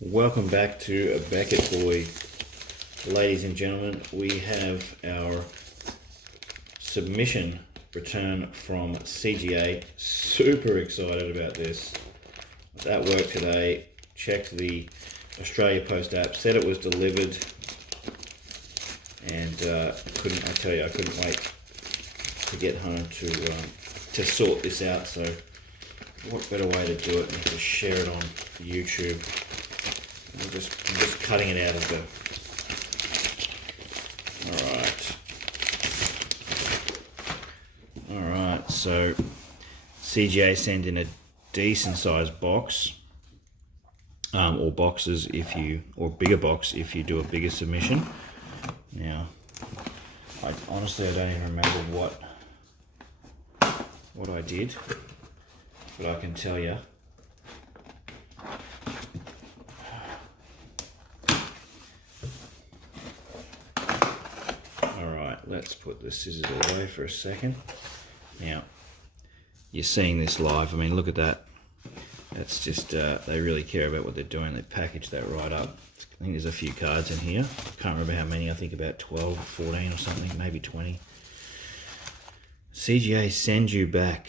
Welcome back to Beckett Boy. Ladies and gentlemen, we have our submission return from CGA. Super excited about this. That worked today. Checked the Australia Post app, said it was delivered, and I couldn't wait to get home to sort this out. So what better way to do it than to share it on YouTube? I'm just cutting it out of the... Alright, so CGA send in a decent sized box, or boxes or bigger box if you do a bigger submission. Now, honestly I don't even remember what I did, but I can tell you. Let's put the scissors away for a second. Now, you're seeing this live. I mean, look at that. That's just, they really care about what they're doing. They package that right up. I think there's a few cards in here. I can't remember how many. I think about 12, 14 or something, maybe 20. CGA sends you back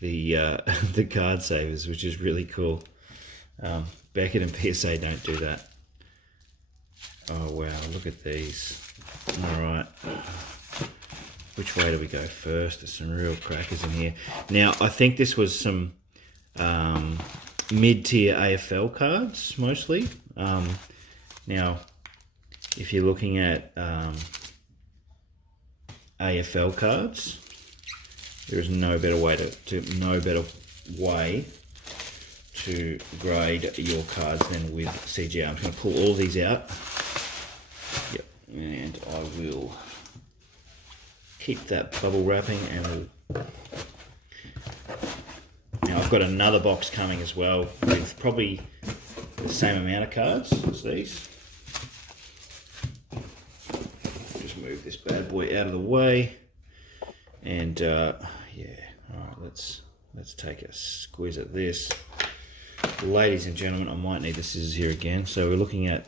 the the card savers, which is really cool. Beckett and PSA don't do that. Oh wow, look at these. Alright, which way do we go first? There's some real crackers in here. Now, I think this was some mid-tier AFL cards, mostly. Now, if you're looking at AFL cards, there is no better way to grade your cards than with CGA. I'm just going to pull all these out. Yep. And I will keep that bubble wrapping, and now I've got another box coming as well with probably the same amount of cards as these. Just move this bad boy out of the way, and yeah, all right, let's take a squeeze at this. Ladies and gentlemen, I might need the scissors here again. So we're looking at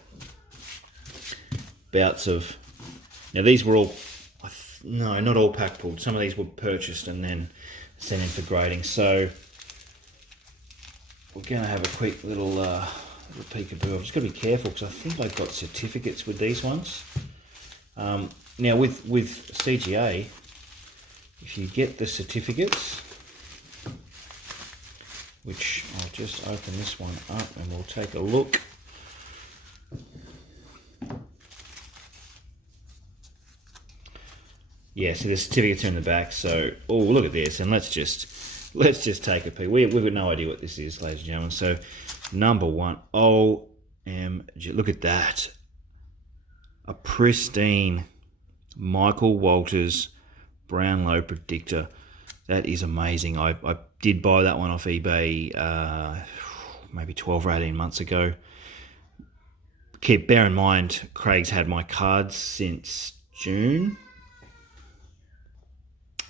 bouts of, now these were all, no, not all pack pulled. Some of these were purchased and then sent in for grading. So we're going to have a quick little peekaboo. I've just got to be careful because I think I got certificates with these ones. Now with CGA, if you get the certificates, which I'll just open this one up and we'll take a look. Yeah, so the certificates are in the back. So, oh, look at this, and let's just take a peek. We've got no idea what this is, ladies and gentlemen. So, number one, OMG, look at that. A pristine Michael Walters Brownlow Predictor. That is amazing. I did buy that one off eBay maybe 12 or 18 months ago. Bear in mind, Craig's had my cards since June.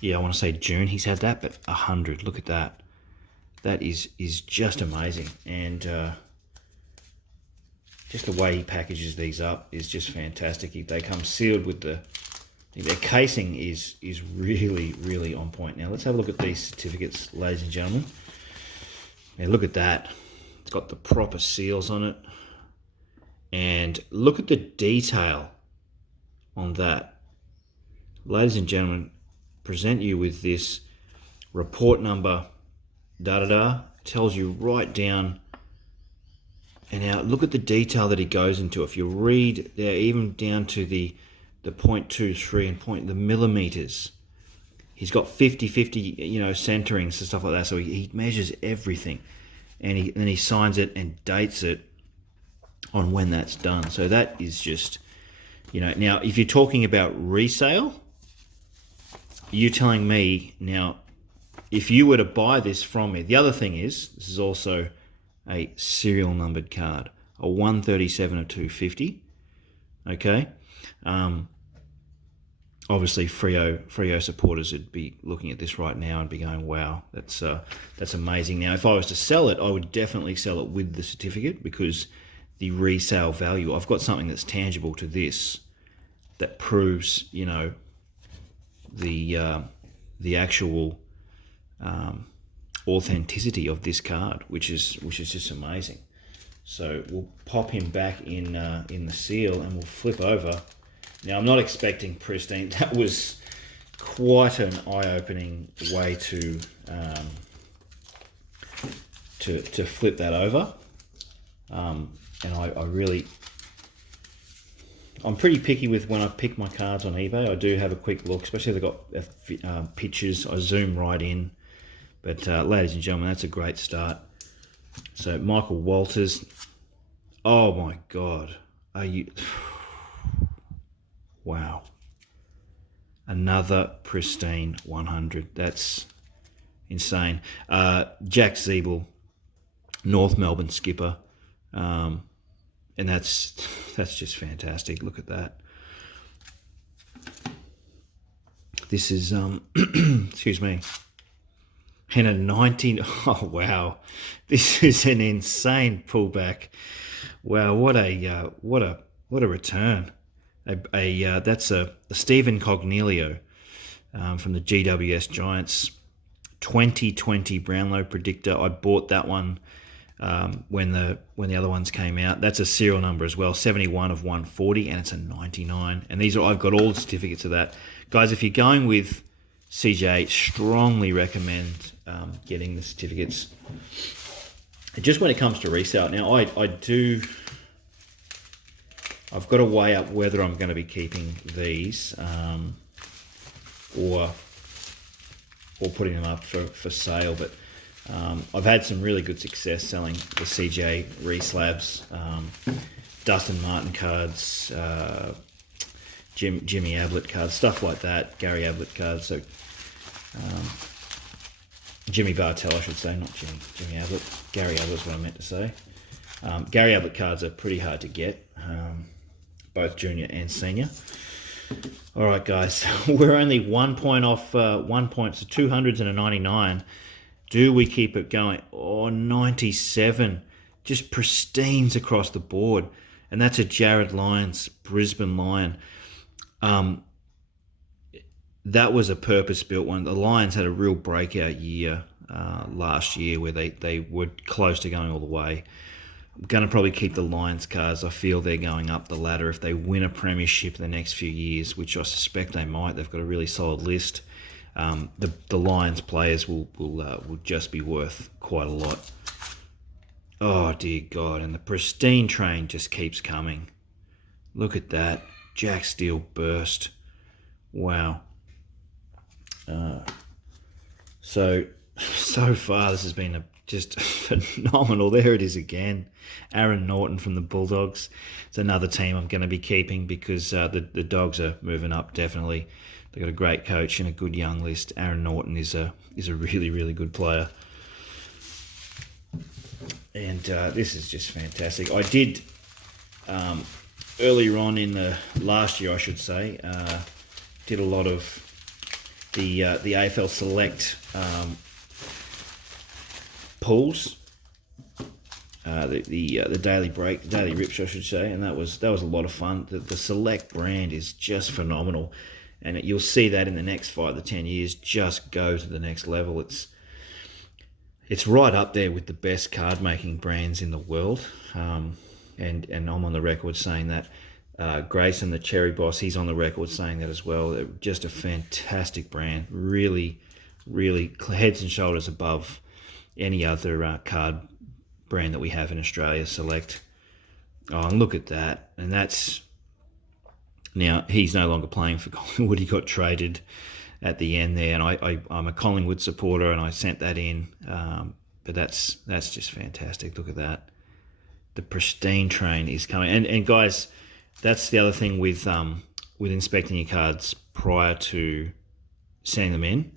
Yeah, I want to say June he's had that, but 100, look at that. That is just amazing. And just the way he packages these up is just fantastic. They come sealed with their casing is really, really on point. Now let's have a look at these certificates, ladies and gentlemen. Now look at that. It's got the proper seals on it. And look at the detail on that. Ladies and gentlemen, present you with this report number, tells you right down. And now look at the detail that he goes into. If you read there, even down to the 0.23 and the millimeters, he's got 50-50, centerings and stuff like that. So he measures everything, and then he signs it and dates it on when that's done. So that is just, now if you're talking about resale, you're telling me now, if you were to buy this from me, the other thing is, this is also a serial numbered card, a 137 of 250, okay? obviously Freo supporters would be looking at this right now and be going, wow, that's amazing. Now, if I was to sell it, I would definitely sell it with the certificate, because the resale value, I've got something that's tangible to this that proves, you know, the actual authenticity of this card, which is just amazing. So we'll pop him back in the seal, and we'll flip over. Now, I'm not expecting Pristine. That was quite an eye-opening way to flip that over. And I'm pretty picky with when I pick my cards on eBay. I do have a quick look, especially if they've got pictures. I zoom right in. But ladies and gentlemen, that's a great start. So Michael Walters. Oh my God. Are you... Wow. Another Pristine 100. That's insane. Jack Siebel, North Melbourne skipper. And that's just fantastic. Look at that. This is excuse me. And a 19. Oh wow, this is an insane pullback. Wow, what a return. That's a Stephen Cognilio from the GWS Giants 2020 Brownlow predictor. I bought that one when the other ones came out. That's a serial number as well, 71 of 140, and it's a 99. And I've got all the certificates of that. Guys, if you're going with CGA, strongly recommend getting the certificates. And just when it comes to resale, now I've got to weigh up whether I'm going to be keeping these or putting them up for sale. But I've had some really good success selling the CGA reslabs, Dustin Martin cards, Jimmy Ablett cards, stuff like that, Gary Ablett cards. So Jimmy Bartell, I should say, not Jimmy Ablett. Gary Ablett is what I meant to say. Gary Ablett cards are pretty hard to get, both junior and senior. All right, guys, we're only 1 point off, 1 point, so 200s and a 99. Do we keep it going? Oh, 97. Just pristines across the board. And that's a Jared Lyons, Brisbane Lion. That was a purpose-built one. The Lions had a real breakout year last year where they were close to going all the way. I'm going to probably keep the Lions cards. I feel they're going up the ladder. If they win a premiership in the next few years, which I suspect they might, they've got a really solid list. The Lions players will just be worth quite a lot. Oh, dear God. And the Pristine train just keeps coming. Look at that. Jack Steele burst. Wow. So far this has been just phenomenal. There it is again. Aaron Norton from the Bulldogs. It's another team I'm going to be keeping because the Dogs are moving up, definitely. They've got a great coach and a good young list. Aaron Norton is a really, really good player. And this is just fantastic. I did, earlier on in the last year, I should say, did a lot of the AFL Select pools, the daily rips, I should say, and that was a lot of fun. The Select brand is just phenomenal, and you'll see that in the next 5 to 10 years just go to the next level. It's right up there with the best card making brands in the world, and I'm on the record saying that. Grayson, the Cherry Boss, he's on the record saying that as well. They're just a fantastic brand, really, really heads and shoulders above any other card brand that we have in Australia, Select. Oh, and look at that. And that's... Now, he's no longer playing for Collingwood. He got traded at the end there, and I'm a Collingwood supporter, and I sent that in. But that's just fantastic. Look at that. The Pristine train is coming. And guys... That's the other thing with inspecting your cards prior to sending them in.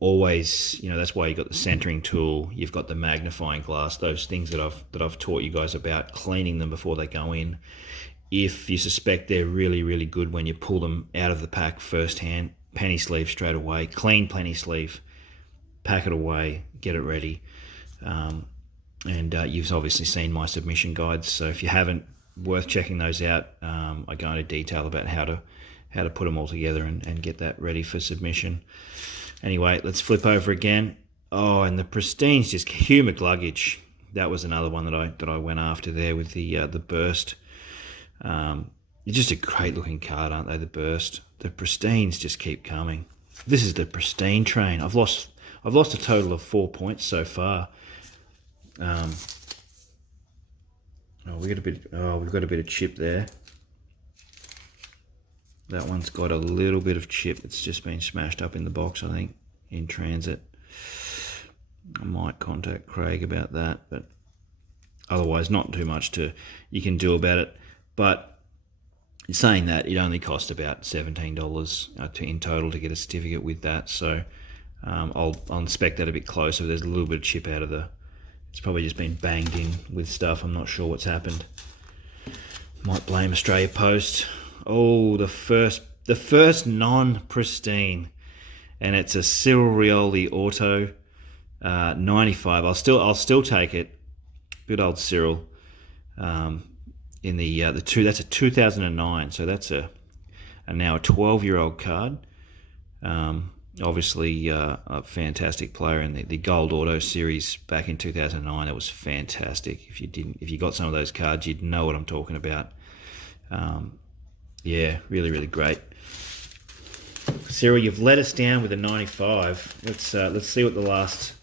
Always, that's why you've got the centering tool. You've got the magnifying glass. Those things that I've taught you guys about, cleaning them before they go in. if you suspect they're really, really good when you pull them out of the pack first hand, penny sleeve straight away, clean penny sleeve, pack it away, get it ready. And you've obviously seen my submission guides, so if you haven't, worth checking those out. I go into detail about how to put them all together and get that ready for submission. Anyway, let's flip over again. Oh, and the Pristine's just Hugh McLuggage. That was another one that I went after there with the burst. It's just a great looking card, aren't they? The burst. The Pristines just keep coming. This is the Pristine train. I've lost a total of 4 points so far. We've got a bit of chip there. That one's got a little bit of chip. It's just been smashed up in the box, I think, in transit. I might contact Craig about that, but otherwise not too much you can do about it. But saying that, it only cost about $17 in total to get a certificate with that. So I'll inspect that a bit closer. There's a little bit of chip out of it's probably just been banged in with stuff. I'm not sure what's happened. Might blame Australia Post. Oh, the first non-Pristine, and it's a Cyril Rioli Auto 95. I'll still take it. Good old Cyril. In that's a 2009, so that's now a 12-year-old card. Obviously a fantastic player in the Gold Auto series back in 2009. That was fantastic. If you got some of those cards, you'd know what I'm talking about. Yeah, really, really great. Cyril, you've let us down with a 95. Let's see what the last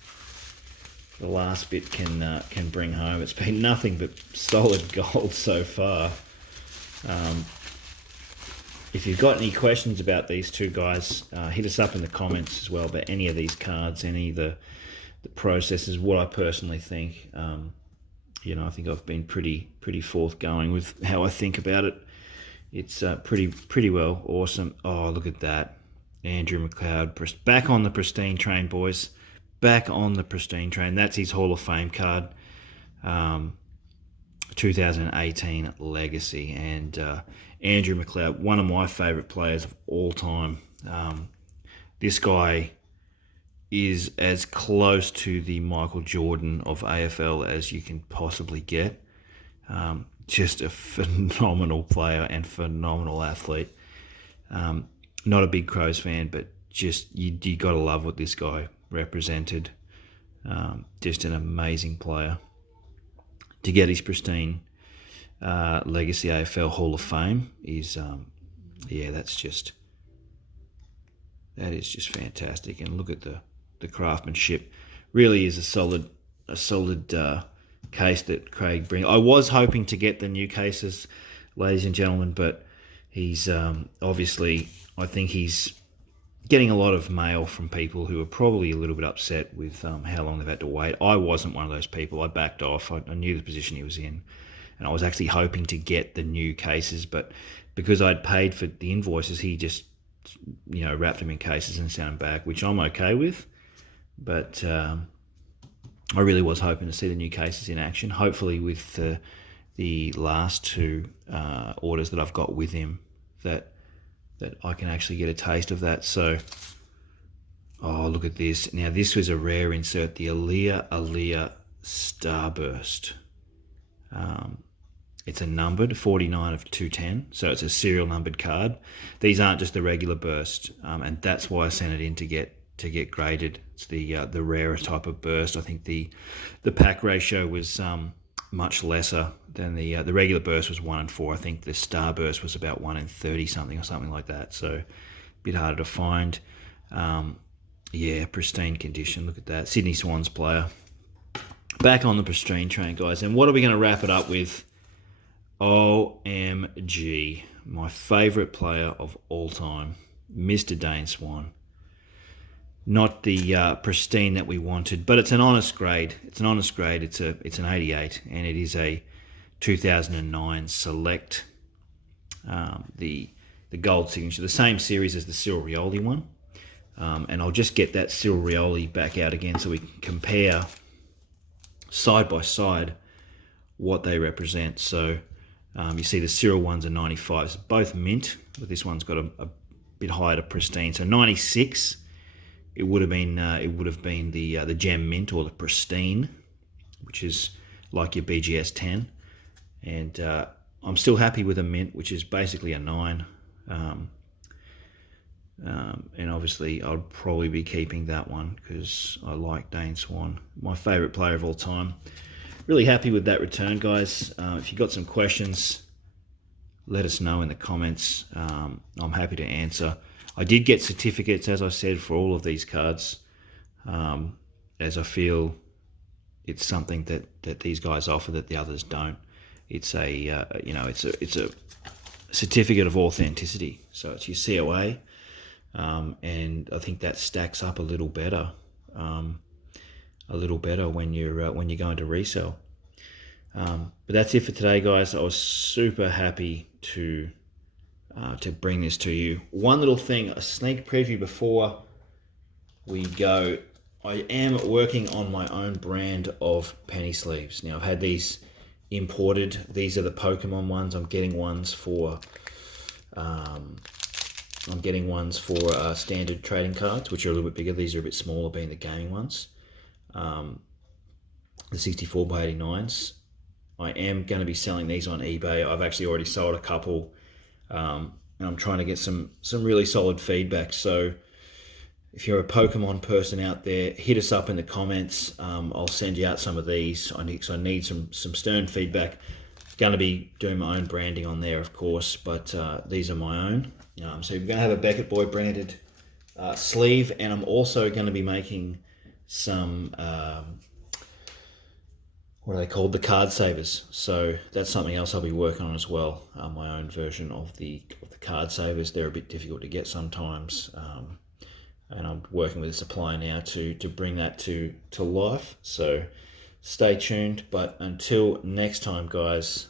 bit can bring home. It's been nothing but solid gold so far. If you've got any questions about these two guys, hit us up in the comments as well about any of these cards, any of the processes, what I personally think. I think I've been pretty forthgoing with how I think about it. It's pretty well awesome. Oh, look at that. Andrew McLeod, back on the Pristine train, boys. Back on the Pristine train. That's his Hall of Fame card. 2018 Legacy. And Andrew McLeod, one of my favourite players of all time. This guy is as close to the Michael Jordan of AFL as you can possibly get. Just a phenomenal player and phenomenal athlete. Not a big Crows fan, but just you got to love what this guy represented. Just an amazing player. To get his Pristine Legacy AFL Hall of Fame is, that is just fantastic. And look at the craftsmanship. Really is a solid case that Craig brings. I was hoping to get the new cases, ladies and gentlemen, but he's obviously, I think he's getting a lot of mail from people who are probably a little bit upset with how long they've had to wait. I wasn't one of those people. I backed off. I knew the position he was in, and I was actually hoping to get the new cases, but because I'd paid for the invoices, he just wrapped them in cases and sent them back, which I'm okay with. But I really was hoping to see the new cases in action, hopefully with the last two orders that I've got with him, that I can actually get a taste of that. So, oh, look at this. Now, this was a rare insert, the Aaliyah Starburst. It's a numbered 49 of 210, so it's a serial numbered card. These aren't just the regular burst, and that's why I sent it in to get graded. It's the rarer type of burst. I think the pack ratio was much lesser than the regular burst was 1 in 4. I think the Starburst was about 1 in 30 something or something like that. So a bit harder to find. Pristine condition. Look at that. Sydney Swans player. Back on the Pristine train, guys. And what are we going to wrap it up with? OMG. My favourite player of all time, Mr. Dane Swan. Not the Pristine that we wanted, but it's an honest grade. It's an 88, and it is a 2009 Select. The gold signature, the same series as the Cyril Rioli one. And I'll just get that Cyril Rioli back out again so we can compare side by side what they represent. So You see the serial ones are 95s, both mint, but this one's got a bit higher to Pristine. So 96, it would have been the gem mint or the Pristine, which is like your BGS 10. And I'm still happy with a mint, which is basically a 9. And obviously I'll probably be keeping that one because I like Dane Swan, my favourite player of all time. Really happy with that return, guys. If you've got some questions, let us know in the comments. I'm happy to answer. I did get certificates, as I said, for all of these cards, as I feel it's something that these guys offer that the others don't. It's a it's a certificate of authenticity. So it's your COA, and I think that stacks up a little better when you're going to resell. But that's it for today, guys. I was super happy to bring this to you. One little thing, a sneak preview before we go. I am working on my own brand of penny sleeves. Now, I've had these imported. These are the Pokemon ones. I'm getting ones for standard trading cards, which are a little bit bigger. These are a bit smaller, being the gaming ones. The 64 by 89s. I am going to be selling these on eBay. I've actually already sold a couple, and I'm trying to get some really solid feedback. So if you're a Pokemon person out there, hit us up in the comments. I'll send you out some of these. I need some stern feedback. Going to be doing my own branding on there, of course, but these are my own. So you're going to have a Beckett Boy branded sleeve, and I'm also going to be making some what are they called? The card savers. So that's something else I'll be working on as well. My own version of the card savers. They're a bit difficult to get sometimes, and I'm working with a supplier now to bring that to life. So stay tuned. But until next time, guys,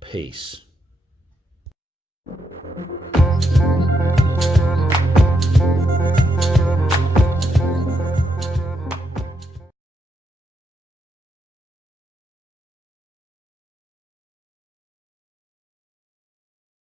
peace.